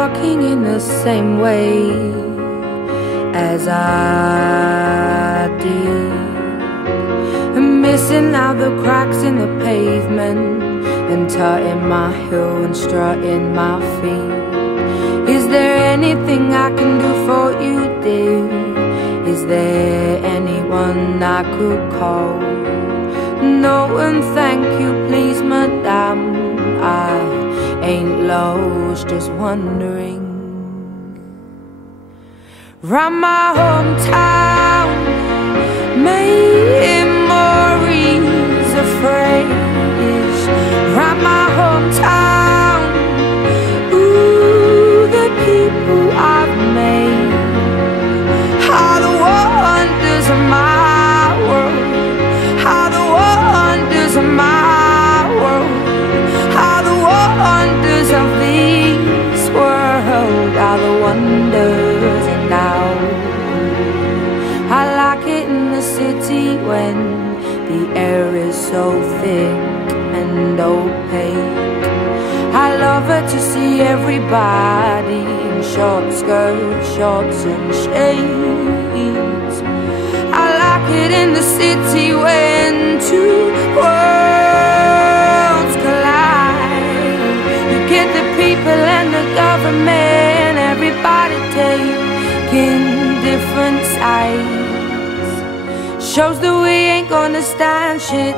walking in the same way as I did, and missing out the cracks in the pavement, and tutting my heel and strutting my feet. Is there anything I can do for you, dear? Is there anyone I could call? No, and thank you, please, madame. I ain't lost, just wondering. Round my hometown, memories of phrase. Round my homtown, ooh, the people I've made. How the wonders of my world, how the wonders of my world, how the wonders of this world, how the wonders. And now I like it in the city when the air is so thick and opaque. I love it to see everybody in short skirts, shorts and shades. I like it in the city when two worlds collide. You get the people and the government, everybody taking different sides. Shows that we ain't gonna stand shit.